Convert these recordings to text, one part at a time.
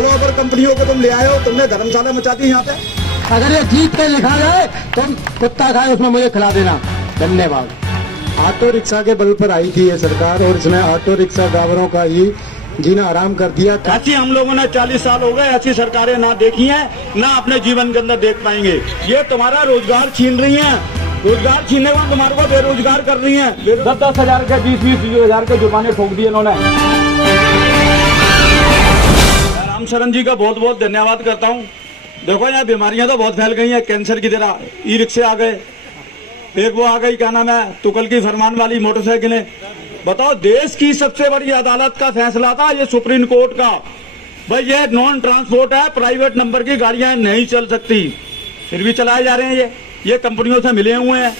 ओला उबर कंपनियों को तुम ले आए हो, तुमने धर्मशाला मचा दी यहाँ पे। अगर ये जीत के लिखा जाए तुम कुत्ता खाए उसमें मुझे खिला देना। धन्यवाद। ऑटो रिक्शा के बल पर आई थी ये सरकार और इसने ऑटो रिक्शा ड्राइवरों का ही जीना आराम कर दिया। ऐसी हम लोगों ने 40 साल हो गए ऐसी सरकारें ना देखी हैं, ना अपने जीवन के अंदर देख पाएंगे। ये तुम्हारा रोजगार छीन रही हैं, रोजगार छीनने का तुम्हारे को बेरोजगार कर रही हैं। 10-10 हजार के 20-20 हजार के जुर्माने ठोक दिए इन्होंने। राम शरण जी का बहुत बहुत धन्यवाद करता हूँ। देखो यहाँ बीमारियां तो बहुत फैल गई हैं, कैंसर की तरह। ई रिक्शे आ गए, एक वो आ गई क्या नाम है तुकल की फरमान वाली मोटरसाइकिलें। बताओ, देश की सबसे बड़ी अदालत का फैसला था ये सुप्रीम कोर्ट का, भाई ये नॉन ट्रांसपोर्ट है, प्राइवेट नंबर की गाड़ियां नहीं चल सकती, फिर भी चलाए जा रहे हैं। ये कंपनियों से मिले हुए हैं,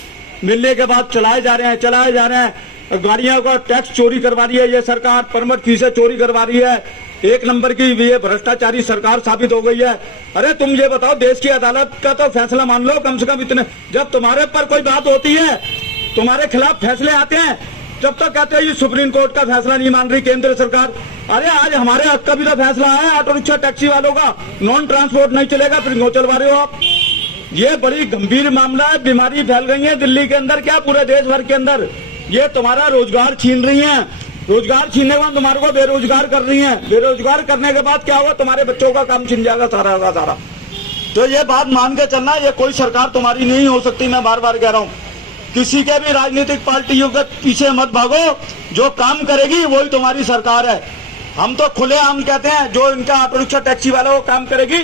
मिलने के बाद चलाए जा रहे हैं। गाड़ियों का टैक्स चोरी करवा रही है ये सरकार, परमिट फीसें चोरी करवा रही है। एक नंबर की ये भ्रष्टाचारी सरकार साबित हो गई है। अरे तुम ये बताओ, देश की अदालत का तो फैसला मान लो कम से कम। इतने जब तुम्हारे पर कोई बात होती है, तुम्हारे खिलाफ फैसले आते हैं, जब तक कहते हैं ये सुप्रीम कोर्ट का फैसला नहीं मान रही केंद्र सरकार। अरे आज हमारे हक का भी तो फैसला है, ऑटो रिक्शा टैक्सी वालों का नॉन ट्रांसपोर्ट नहीं चलेगा, फिर क्यों चलवा रहे हो आप? ये बड़ी गंभीर मामला है, बीमारी फैल गई है दिल्ली के अंदर, क्या पूरे देश भर के अंदर। ये तुम्हारा रोजगार छीन रही है, रोजगार छीनने के बाद तुम्हारे को बेरोजगार कर रही है। बेरोजगार करने के बाद क्या होगा, तुम्हारे बच्चों का काम छिन जाएगा सारा का सारा। तो ये बात मान के चलना, ये कोई सरकार तुम्हारी नहीं हो सकती। मैं बार बार कह रहा हूँ, किसी के भी राजनीतिक पार्टियों के पीछे मत भागो, जो काम करेगी वही तुम्हारी सरकार है। हम तो खुलेआम कहते हैं, जो इनका ऑटो रिक्शा टैक्सी वाला वो काम करेगी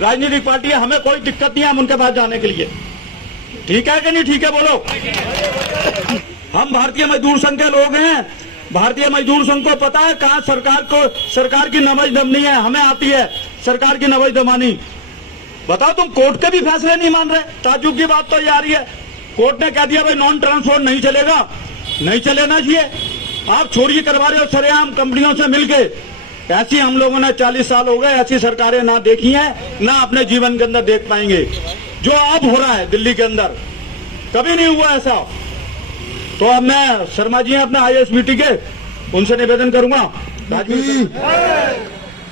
राजनीतिक पार्टी, हमें कोई दिक्कत नहीं है हम उनके पास जाने के लिए। ठीक है कि नहीं? ठीक है बोलो। हम भारतीय मजदूर संघ के लोग हैं, भारतीय मजदूर संघ को पता है कहाँ सरकार की नमज दमनी है, हमें आती है सरकार की नमज दमानी। बताओ, तुम कोर्ट के भी फैसले नहीं मान रहे। ताज्जुब की बात तो ये आ रही है, कोर्ट ने कह दिया भाई नॉन ट्रांसपोर्ट नहीं चलेगा, नहीं चलेना चाहिए। आप छोड़िए करवा रहे हो सरेआम कंपनियों से मिलके। ऐसी हम लोगों ने 40 साल हो गए ऐसी सरकारें ना देखी हैं, ना अपने जीवन के अंदर देख पाएंगे। जो अब हो रहा है दिल्ली के अंदर, कभी नहीं हुआ ऐसा। तो अब मैं शर्मा जी हैं अपने ISBT के, उनसे निवेदन करूंगा।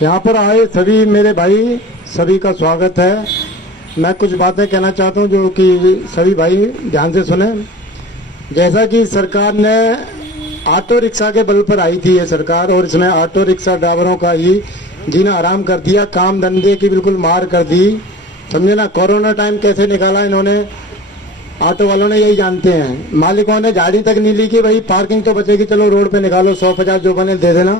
यहाँ पर आए सभी मेरे भाई, सभी का स्वागत है। मैं कुछ बातें कहना चाहता हूँ जो कि सभी भाई ध्यान से सुने। जैसा कि सरकार ने ऑटो रिक्शा के बल पर आई थी ये सरकार और इसने ऑटो रिक्शा ड्राइवरों का ही जीना आराम कर दिया, काम धंधे की बिल्कुल मार कर दी। समझे ना? कोरोना टाइम कैसे निकाला इन्होंने, ऑटो वालों ने यही जानते हैं। मालिकों ने झाड़ी तक नहीं ली कि भाई पार्किंग तो बचेगी, चलो रोड पे निकालो, 100-50 जो बने दे देना,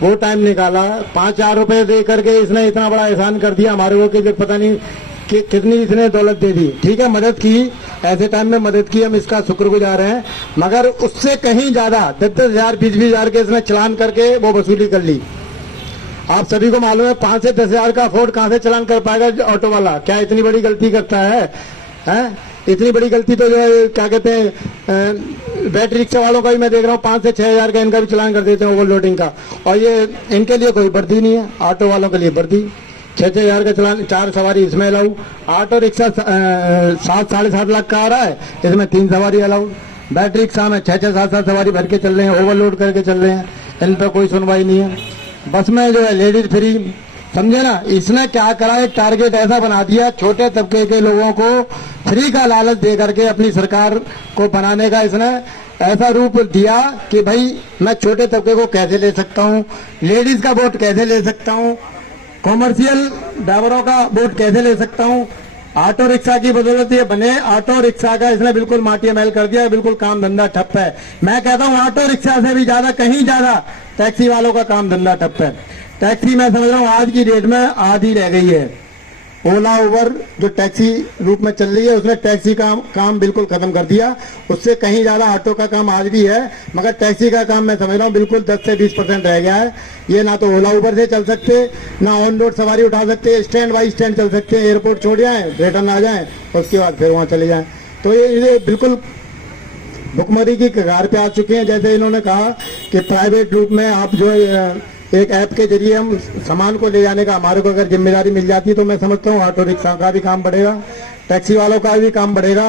वो टाइम निकाला। 5,000 रुपए दे करके इसने इतना बड़ा एहसान कर दिया हमारे को कि पता नहीं कि कितनी इसने दौलत दे दी। ठीक है, मदद की, ऐसे टाइम में मदद की, हम इसका शुक्रगुजार हैं। मगर उससे कहीं ज्यादा 10-10 हजार 20-20 हजार के इसने चलान करके वो वसूली कर ली। आप सभी को मालूम है 5 से 10 हजार का अफोर्ड कहाँ से चलान कर पाएगा ऑटो वाला? क्या इतनी बड़ी गलती करता है? इतनी बड़ी गलती तो जो है क्या कहते हैं, बैटरी रिक्शा वालों का भी मैं देख रहा हूँ 5 से 6 हजार का इनका भी चलान कर देते हैं ओवरलोडिंग का। और ये इनके लिए कोई वर्दी नहीं है, ऑटो वालों के लिए वर्दी। 6-6 हजार का चलान, 4 सवारी इसमें अलाउ। ऑटो रिक्शा 7-7.5 लाख का आ रहा है, इसमें 3 सवारी अलाउड। बैटरी रिक्शा में 6-6, 7-7 सवारी भर के चल रहे हैं, ओवरलोड करके चल रहे हैं, इन पर कोई सुनवाई नहीं है। बस में जो है लेडीज फ्री, समझे ना? इसने क्या करा, एक टारगेट ऐसा बना दिया, छोटे तबके के लोगों को फ्री का लालच दे करके अपनी सरकार को बनाने का इसने ऐसा रूप दिया कि भाई मैं छोटे तबके को कैसे ले सकता हूँ, लेडीज का वोट कैसे ले सकता हूँ, कॉमर्शियल ड्राइवरों का वोट कैसे ले सकता हूँ। ऑटो रिक्शा की बदौलत ये बने, ऑटो रिक्शा का इसने बिल्कुल माटी मैल कर दिया, बिल्कुल काम धंधा ठप्प है। मैं कहता हूँ ऑटो रिक्शा से भी ज्यादा, कहीं ज्यादा टैक्सी वालों का काम धंधा ठप्प है। टैक्सी मैं समझ रहा हूँ आज की डेट में आधी रह गई है। ओला उबर जो टैक्सी रूप में चल रही है उसने टैक्सी का काम बिल्कुल खत्म कर दिया। उससे कहीं ज्यादा ऑटो का काम आज भी है, मगर टैक्सी का काम मैं समझ रहा हूँ बिल्कुल 10 से 20% रह गया है। ये ना तो ओला उबर से चल सकते, ना ऑन रोड सवारी उठा सकते, स्टैंड बाई स्टैंड चल सकते हैं, एयरपोर्ट छोड़ जाए, रिटर्न आ जाए, उसके बाद फिर वहाँ चले जाए। तो ये बिल्कुल भुखमरी की कगार पे आ चुके हैं। जैसे इन्होंने कहा कि प्राइवेट रूप में आप जो एक ऐप के जरिए हम सामान को ले जाने का हमारे को अगर जिम्मेदारी मिल जाती तो मैं समझता हूँ ऑटो रिक्शा का भी काम बढ़ेगा, टैक्सी वालों का भी काम बढ़ेगा।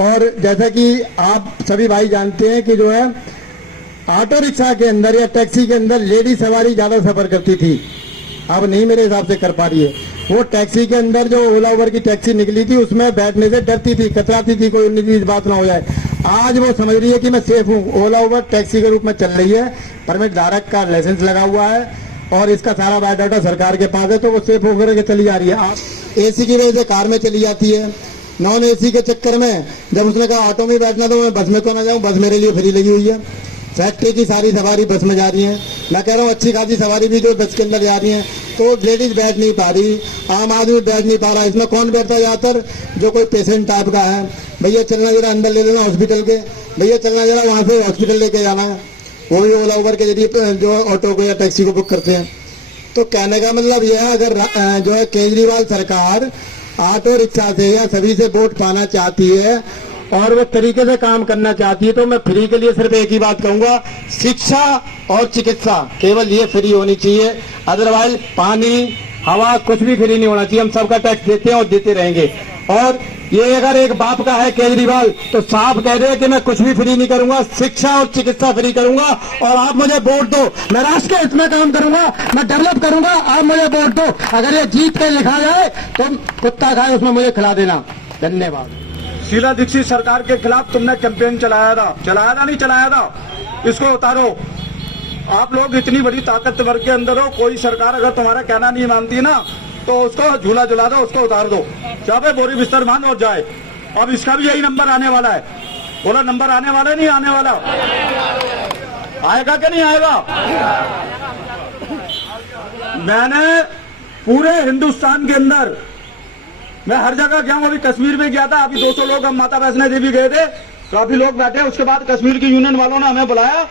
और जैसा कि आप सभी भाई जानते हैं कि जो है ऑटो रिक्शा के अंदर या टैक्सी के अंदर लेडी सवारी ज्यादा सफर करती थी। अब नहीं मेरे हिसाब से कर पा रही है। वो टैक्सी के अंदर जो ओला उबर की टैक्सी निकली थी उसमें बैठने से डरती थी, कतराती थी कोई उन्नीस बात ना हो जाए। आज वो समझ रही है कि मैं सेफ हूँ। ओला उबर टैक्सी के रूप में चल रही है, परमिट धारक का लाइसेंस लगा हुआ है और इसका सारा बायोडाटा सरकार के पास है, तो वो सेफ होकर के चली जा रही है। एसी की वजह से कार में चली जाती है, नॉन एसी के चक्कर में जब उसने कहा ऑटो में बैठना तो मैं बस में क्यों ना जाऊं, बस मेरे लिए फ्री लगी हुई है। फैक्ट्री की सारी सवारी बस में जा रही है। मैं कह रहा हूँ अच्छी खासी सवारी भी जो बस के अंदर जा रही है, तो लेडीज बैठ नहीं पा रही, आम आदमी बैठ नहीं पा रहा। इसमें कौन बैठता है ज्यादातर? जो कोई पेशेंट टाइप का है, भैया चलना जरा अंदर ले लेना हॉस्पिटल के, भैया चलना जरा वहाँ से हॉस्पिटल लेके जाना है, वो भी ओला उबर के जरिए जो ऑटो को या टैक्सी को बुक करते हैं। तो कहने का मतलब यह है, अगर जो है केजरीवाल सरकार ऑटो रिक्शा से या सभी से वोट पाना चाहती है और वो तरीके से काम करना चाहती है, तो मैं फ्री के लिए सिर्फ एक ही बात कहूंगा, शिक्षा और चिकित्सा केवल ये फ्री होनी चाहिए। अदरवाइज पानी हवा कुछ भी फ्री नहीं होना चाहिए। हम सबका टैक्स देते हैं और देते रहेंगे। और ये अगर एक बाप का है केजरीवाल, तो साफ कह दे कि मैं कुछ भी फ्री नहीं करूंगा, शिक्षा और चिकित्सा फ्री करूंगा और आप मुझे वोट दो। मैं राष्ट्र के हित में काम करूंगा, मैं डेवलप करूंगा, आप मुझे वोट दो। अगर ये जीत के लिखा जाए तो कुत्ता खाए उसमें मुझे खिला देना। धन्यवाद। शीला दीक्षित सरकार के खिलाफ तुमने कैंपेन चलाया था नहीं चलाया था? इसको उतारो। आप लोग इतनी बड़ी ताकतवर के अंदर हो, कोई सरकार अगर तुम्हारा कहना नहीं मानती ना तो उसको झूला झुला दो, उसको उतार दो, चाहे बोरी बिस्तर मान और जाए। अब इसका भी यही नंबर आने वाला है। बोला नंबर आने वाला नहीं आने वाला? आएगा कि नहीं आएगा? मैंने पूरे हिंदुस्तान के अंदर मैं हर जगह गया हूं। अभी कश्मीर में गया था, अभी 200 लोग हम माता वैष्णो देवी गए थे, काफी लोग बैठे। उसके बाद कश्मीर की यूनियन वालों ने हमें बुलाया।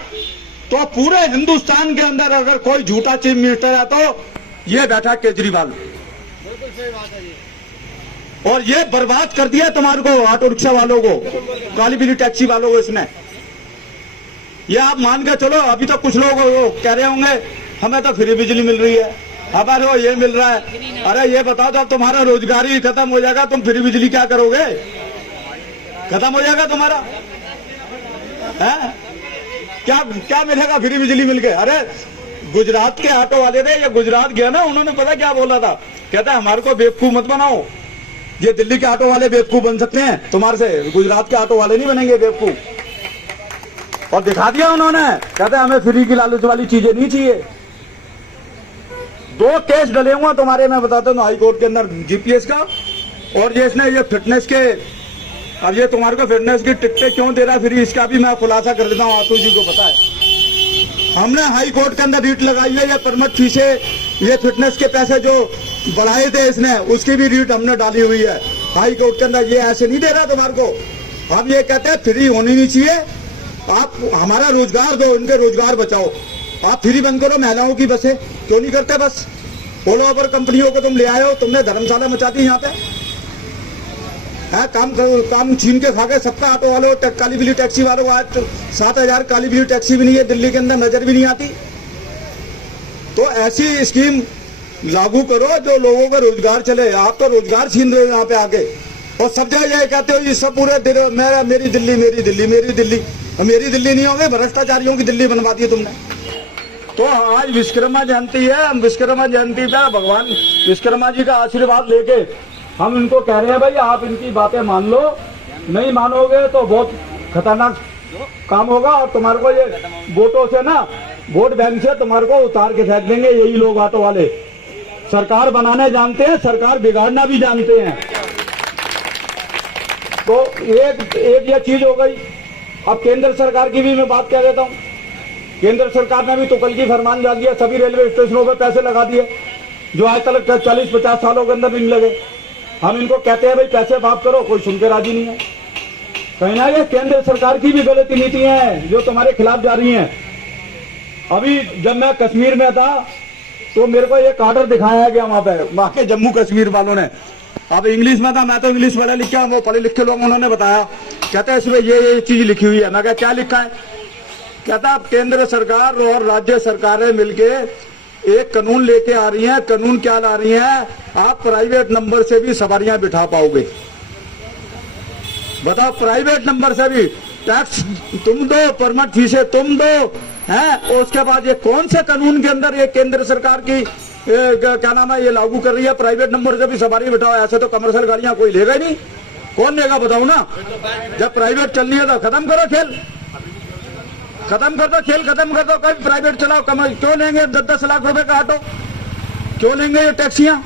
तो पूरे हिंदुस्तान के अंदर अगर कोई झूठा चीफ मिनिस्टर है तो ये बैठा केजरीवाल, और ये बर्बाद कर दिया तुम्हारे को, ऑटो रिक्शा वालों को, काली पीली टैक्सी वालों को इसने। ये आप मान के चलो। अभी तो कुछ लोग कह रहे होंगे हमें तो फ्री बिजली मिल रही है, हमारे वो ये मिल रहा है। अरे ये बताओ, जब तुम्हारा रोजगार ही खत्म हो जाएगा तुम फ्री बिजली क्या करोगे? खत्म हो जाएगा तुम्हारा है? क्या मिलेगा फ्री बिजली मिलके? अरे गुजरात के ऑटो वाले थे, ये गुजरात गया ना, उन्होंने पता क्या बोला था? कहता है हमारे को बेवकूफ मत बनाओ, ये दिल्ली के ऑटो वाले बेवकूफ बन सकते हैं, तुम्हारे से गुजरात के ऑटो वाले नहीं बनेंगे बेवकूफ। और दिखा दिया उन्होंने। कहता है हमें फ्री की लालच वाली चीजें नहीं चाहिए। 2 केस डले हुए तुम्हारे, मैं बताता हूँ हाई कोर्ट के अंदर, जीपीएस का और ये इसने ये फिटनेस के। अब ये तुम्हारे को फिटनेस की टिकटें क्यों दे रहा है फ्री, इसका भी मैं खुलासा कर देता हूँ, आशु जी को पता है। हमने हाई कोर्ट के अंदर रीट लगाई है, ये परमिट फीसें, ये फिटनेस के पैसे जो बढ़ाए थे इसने, उसकी भी रीट हमने डाली हुई है हाई कोर्ट के अंदर। ये ऐसे नहीं दे रहा तुम्हारे को। हम ये कहते हैं फ्री होनी नहीं चाहिए, आप हमारा रोजगार दो, इनके रोजगार बचाओ। आप फ्री बंद करो महिलाओं की बसें, क्यों नहीं करते? बस ओला उबर कंपनियों को तुम ले आए हो, तुमने धर्मशाला मचा दी यहाँ पे है। काम छीन के खा गए सबका। ऑटो वालों, काली बिली टैक्सी वालों को आज 7000 काली बिली टैक्सी भी नहीं है दिल्ली के अंदर, नजर भी नहीं आती। तो ऐसी स्कीम लागू करो जो लोगों का रोजगार चले। आप तो रोजगार छीन रहे हो यहाँ पे आके, और सब जगह ये कहते हो ये सब पूरे मेरी दिल्ली मेरी दिल्ली मेरी दिल्ली। मेरी दिल्ली नहीं होगी, भ्रष्टाचारियों की दिल्ली बनवा दी है तुमने। तो आज विश्वकर्मा जयंती है, हम विश्वकर्मा जयंती पे भगवान विश्वकर्मा जी का आशीर्वाद लेके हम इनको कह रहे हैं भाई आप इनकी बातें मान लो, नहीं मानोगे तो बहुत खतरनाक काम होगा। और तुम्हारे को ये वोटों से ना, वोट बैंक से तुम्हारे को उतार के फेंक देंगे यही लोग ऑटो वाले। सरकार बनाने जानते हैं, सरकार बिगाड़ना भी जानते हैं। तो एक ये चीज हो गई। अब केंद्र सरकार की भी मैं बात कह देता हूँ। केंद्र सरकार ने भी तो कल की फरमान डाल दिया, सभी रेलवे स्टेशनों पर पैसे लगा दिए जो आज तक 40-50 सालों के अंदर भी नहीं लगे। हम इनको कहते हैं भाई पैसे माफ करो, कोई सुन के राजी नहीं है। कहीं ना ये केंद्र सरकार की भी गलत नीतियां हैं जो तुम्हारे खिलाफ जा रही हैं। अभी जब मैं कश्मीर में था तो मेरे को एक ऑर्डर दिखाया गया वहां के जम्मू कश्मीर वालों ने। अब इंग्लिश में था, मैं तो इंग्लिश पढ़ा लिखा, वो पढ़े लिखे लोग उन्होंने बताया, कहते हैं इसमें ये चीज लिखी हुई है। मैं कहा क्या लिखा है? कहता अब केंद्र सरकार और राज्य सरकारें मिलके एक कानून लेके आ रही हैं। कानून क्या ला रही हैं? आप प्राइवेट नंबर से भी सवारियां बिठा पाओगे। बताओ, प्राइवेट नंबर से भी टैक्स तुम दो, परमिट फीसें तुम दो, हैं? और उसके बाद ये कौन से कानून के अंदर ये केंद्र सरकार की क्या नाम है, ये लागू कर रही है प्राइवेट नंबर से भी सवारी बिठाओ। ऐसे तो कमर्शियल गाड़ियां कोई लेगा ही नहीं, कौन लेगा बताओ ना। जब प्राइवेट चलनी है तो खत्म करो खेल, खत्म कर दो खेल, खत्म कर दो। कभी प्राइवेट चलाओ, क्यों लेंगे 10-10 लाख रुपए का ऑटो, क्यों लेंगे ये टैक्सियां,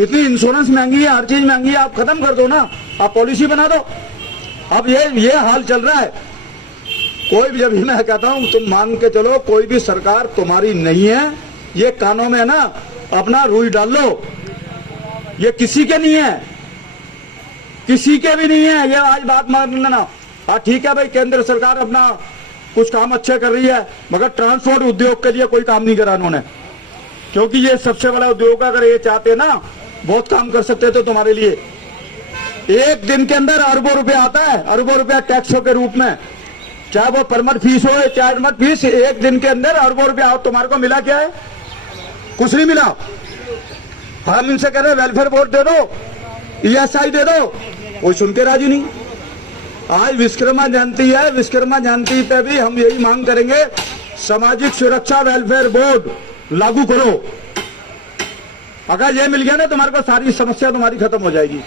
इतनी इंश्योरेंस महंगी है, हर चीज महंगी है। आप खत्म कर दो ना, आप पॉलिसी बना दो। अब ये हाल चल रहा है। कोई भी, जब मैं कहता हूं तुम मान के चलो, कोई भी सरकार तुम्हारी नहीं है। ये कानों में ना अपना रुई डाल लो, ये किसी के नहीं है, किसी के भी नहीं है। ये आज बात मान लेना। हाँ ठीक है भाई, केंद्र सरकार अपना कुछ काम अच्छे कर रही है, मगर ट्रांसपोर्ट उद्योग के लिए कोई काम नहीं करा उन्होंने, क्योंकि ये सबसे बड़ा उद्योग है। अगर ये चाहते ना, बहुत काम कर सकते तो तुम्हारे लिए। एक दिन के अंदर अरबों रुपए आता है, अरबों रुपया टैक्सों के रूप में, चाहे वो परमिट फीस हो, चाहे परमिट फीस। एक दिन के अंदर अरबों रुपया। तुम्हारे को मिला क्या है? कुछ नहीं मिला। हम इनसे कह रहे हैं वेलफेयर बोर्ड दे दो, ESI दे दो, कोई सुन के राजी नहीं। आज विश्वकर्मा जयंती है, विश्वकर्मा जयंती पे भी हम यही मांग करेंगे, सामाजिक सुरक्षा वेलफेयर बोर्ड लागू करो। अगर ये मिल गया ना, तुम्हारे को सारी समस्या तुम्हारी खत्म हो जाएगी।